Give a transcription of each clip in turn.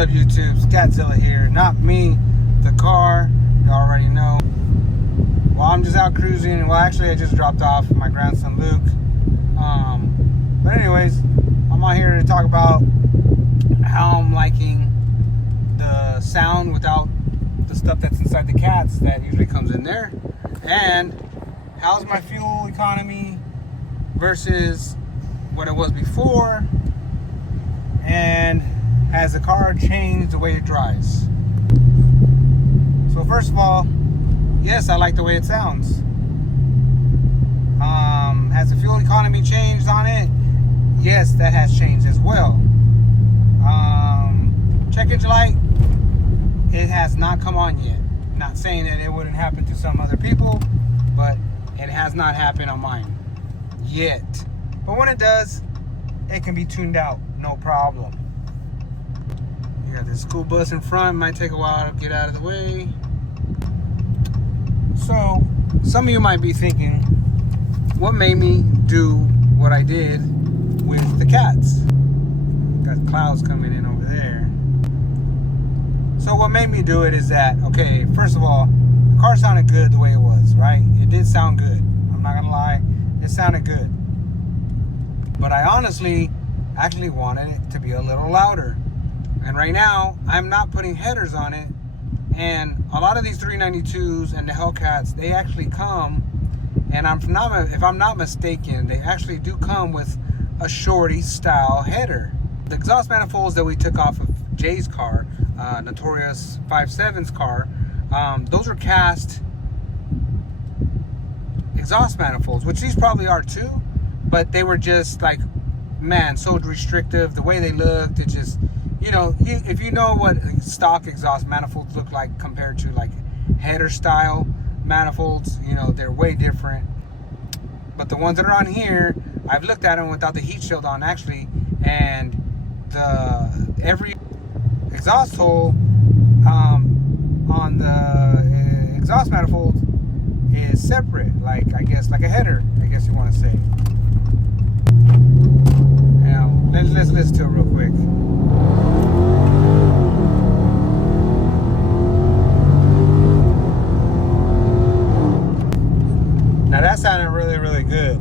up, YouTube? Scatzilla here. Not me, the car. You already know. Well, I'm just out cruising. Well, actually, I just dropped off my grandson Luke. But anyways, I'm out here to talk about how I'm liking the sound without the stuff that's inside the cats that usually comes in there, and how's my fuel economy versus what it was before, and has the car changed the way it drives? So first of all, yes, I like the way it sounds. Has the fuel economy changed on it? Yes, that has changed as well. Check engine light, it has not come on yet. Not saying that it wouldn't happen to some other people, but it has not happened on mine yet. But when it does, it can be tuned out, no problem. You got this school bus in front, might take a while to get out of the way. So, some of you might be thinking, what made me do what I did with the cats? Got clouds coming in over there. So what made me do it is that, okay, first of all, the car sounded good the way it was, right? It did sound good. I'm not gonna lie, it sounded good. But I honestly actually wanted it to be a little louder. And right now, I'm not putting headers on it. And a lot of these 392s and the Hellcats, they actually come, and if I'm not mistaken, they actually do come with a shorty style header. The exhaust manifolds that we took off of Jay's car, Notorious 57's car, those are cast exhaust manifolds, which these probably are too, but they were just like, man, so restrictive. The way they looked, it just, you know, if you know what stock exhaust manifolds look like compared to like header style manifolds, you know, they're way different. But the ones that are on here, I've looked at them without the heat shield on actually, and every exhaust hole on the exhaust manifold is separate, like I guess like a header, I guess you want to say. Now let's listen to it real quick. Now that sounded really, really good.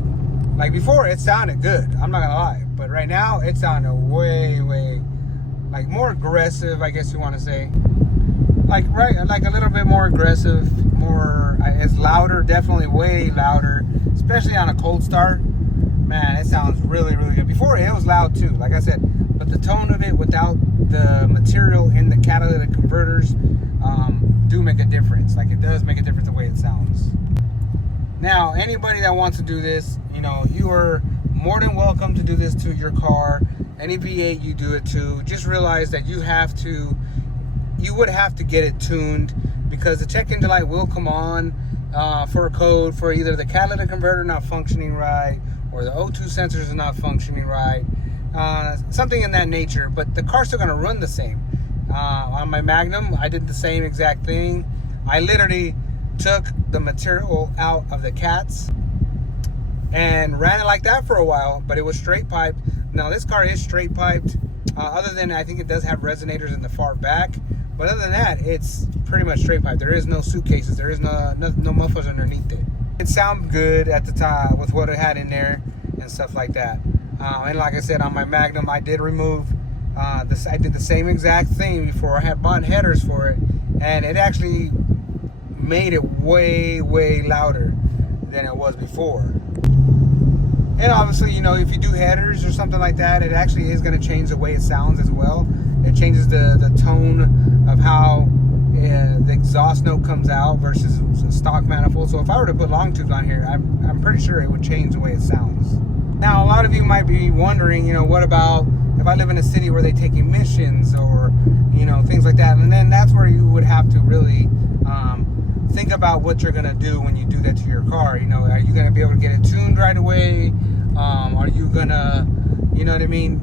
Like before, it sounded good. I'm not gonna lie, but right now it sounded way, like more aggressive, I guess you want to say. Like like a little bit more aggressive, it's louder, definitely way louder, especially on a cold start. Man, it sounds really, really good. Before it was loud too, like I said, but the tone of it without the material in the catalytic converters do make a difference. Like it does make a difference the way it sounds. Now, anybody that wants to do this, you know, you are more than welcome to do this to your car. Any V8 you do it to. Just realize that you would have to get it tuned, because the check engine light will come on for a code for either the catalytic converter not functioning right or the O2 sensors is not functioning right. Something in that nature, but the car's still going to run the same. On my Magnum, I did the same exact thing. I literally took the material out of the cats and ran it like that for a while, but it was straight piped. Now this car is straight piped, other than I think it does have resonators in the far back, but other than that, it's pretty much straight pipe. There is no suitcases, there is no mufflers underneath it. It sounded good at the time with what it had in there and stuff like that. And like I said, on my Magnum, I did remove this. I did the same exact thing before. I had bought headers for it, and it actually made it way louder than it was before. And obviously, you know, if you do headers or something like that, it actually is going to change the way it sounds as well. It changes the tone of how the exhaust note comes out versus a stock manifold. So if I were to put long tubes on here, I'm pretty sure it would change the way it sounds. Now, a lot of you might be wondering, you know, what about if I live in a city where they take emissions or, you know, things like that? And then that's where you would have to really think about what you're going to do when you do that to your car. You know, are you going to be able to get it tuned right away? Are you going to, you know what I mean?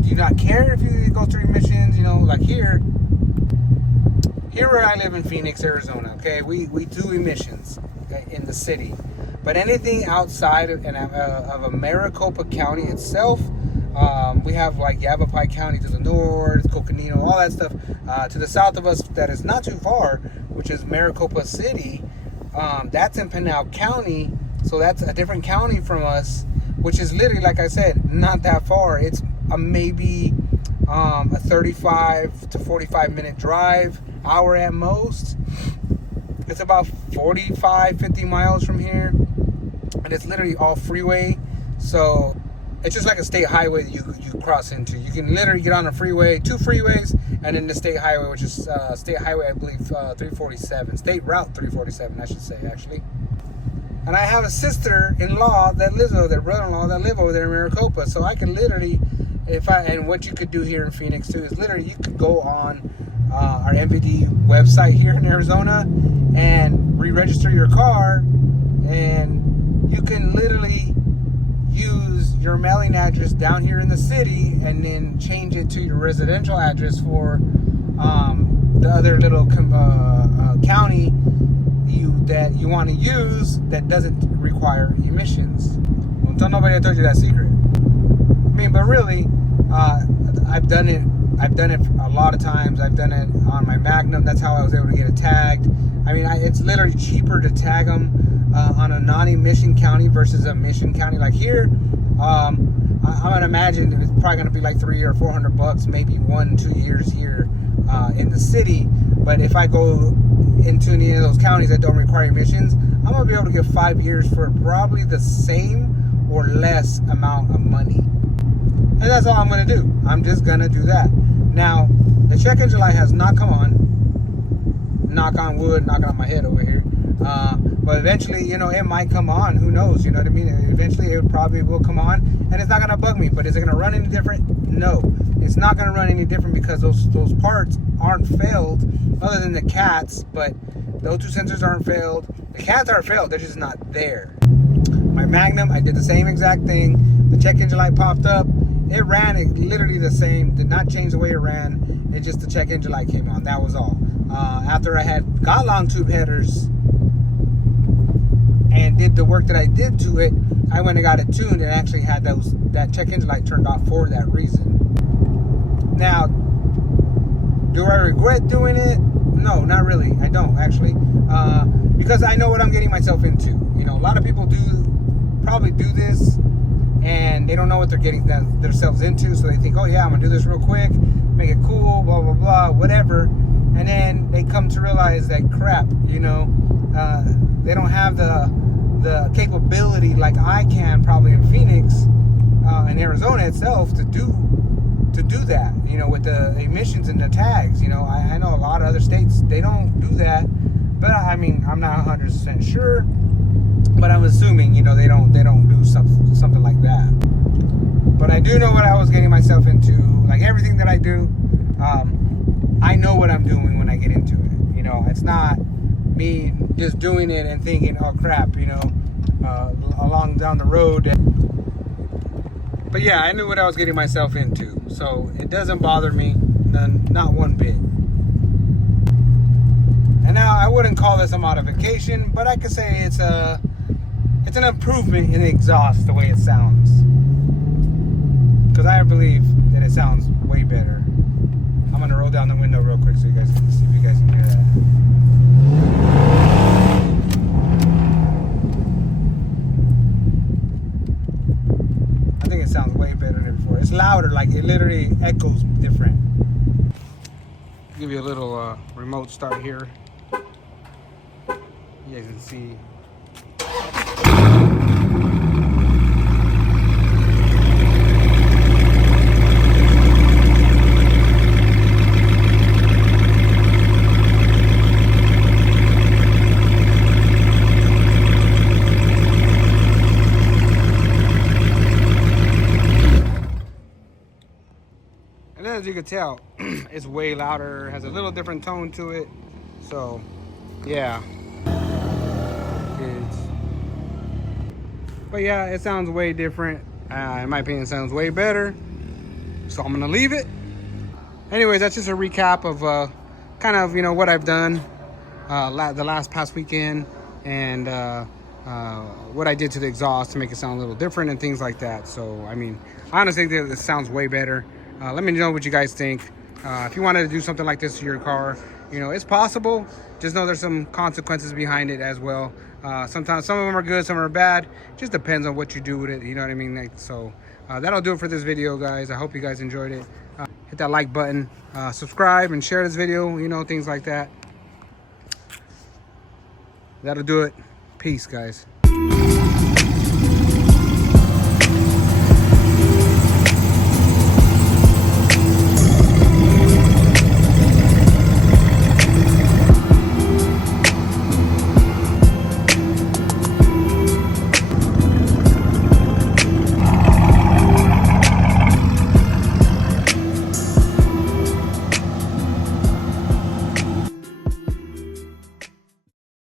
Do you not care if you go through emissions? You know, like here where I live in Phoenix, Arizona, okay, we do emissions, okay, in the city. But anything outside of Maricopa County itself, We have like Yavapai County to the north, Coconino, all that stuff. To the south of us, that is not too far, which is Maricopa City. That's in Pinal County, so that's a different county from us, which is literally, like I said, not that far. It's maybe a 35 to 45 minute drive, hour at most. It's about 45, 50 miles from here, and it's literally all freeway. So it's just like a state highway that you cross into. You can literally get on a freeway, 2 freeways, and then the state highway, which is state highway, I believe, 347. State route 347, I should say, actually. And I have a sister-in-law that lives over there, brother-in-law that live over there in Maricopa. So I can literally, and what you could do here in Phoenix too is literally you could go on our MVD website here in Arizona and re-register your car, and you can literally use your mailing address down here in the city and then change it to your residential address for the other little county that you want to use that doesn't require emissions. Don't tell nobody I told you that secret. I mean, but really, I've done it a lot of times. I've done it on my Magnum. That's how I was able to get it tagged. I mean, it's literally cheaper to tag them on a non-emission county versus a emission county. Like here, I'm gonna imagine it's probably gonna be like $300 or $400, maybe 1-2 years here in the city. But if I go into any of those counties that don't require emissions, I'm gonna be able to get 5 years for probably the same or less amount of money. And that's all I'm gonna do. I'm just gonna do that. Now, the check engine light has not come on. Knock on wood, knocking on my head over here. But eventually, you know, it might come on. Who knows? You know what I mean? Eventually, it probably will come on, and it's not gonna bug me. But is it gonna run any different? No, it's not gonna run any different because those parts aren't failed, other than the cats. But those 2 sensors aren't failed. The cats are failed. They're just not there. My Magnum, I did the same exact thing. The check engine light popped up. It ran literally the same. Did not change the way it ran. It just the check engine light came on. That was all. After I had got long tube headers and did the work that I did to it, I went and got it tuned and actually had that check engine light turned off for that reason. Now, do I regret doing it? No, not really. I don't actually, because I know what I'm getting myself into. You know, a lot of people probably do this, and they don't know what they're getting themselves into. So they think, oh yeah, I'm gonna do this real quick, make it cool, blah blah blah, whatever. And then they come to realize that crap, you know, they don't have the capability like I can probably in Phoenix, in Arizona itself to do that, you know, with the emissions and the tags. You know, I know a lot of other states, they don't do that, but I mean, I'm not 100% sure, but I'm assuming, you know, they don't do something like that. But I do know what I was getting myself into. Like everything that I do, I know what I'm doing when I get into it. You know, it's not me just doing it and thinking, oh crap, you know, along down the road. But yeah, I knew what I was getting myself into, so it doesn't bother me, not one bit. And now I wouldn't call this a modification, but I could say it's an improvement in the exhaust, the way it sounds. Because I believe that it sounds way better. I'm gonna roll down the window real quick so you guys can see if you guys can hear that. I think it sounds way better than before. It's louder, like it literally echoes different. Give you a little remote start here. You guys can see. And as you can tell, it's way louder, has a little different tone to it. So, yeah. But yeah, it sounds way different. In my opinion, it sounds way better. So I'm gonna leave it. Anyways, that's just a recap of kind of, you know, what I've done the past weekend, and what I did to the exhaust to make it sound a little different and things like that. So, I mean, I honestly think this sounds way better. Let me know what you guys think. If you wanted to do something like this to your car, you know, it's possible. Just know there's some consequences behind it as well. Sometimes some of them are good, some are bad. Just depends on what you do with it. You know what I mean? Like, so that'll do it for this video, guys. I hope you guys enjoyed it. Hit that like button, subscribe, and share this video. You know, things like that. That'll do it. Peace, guys.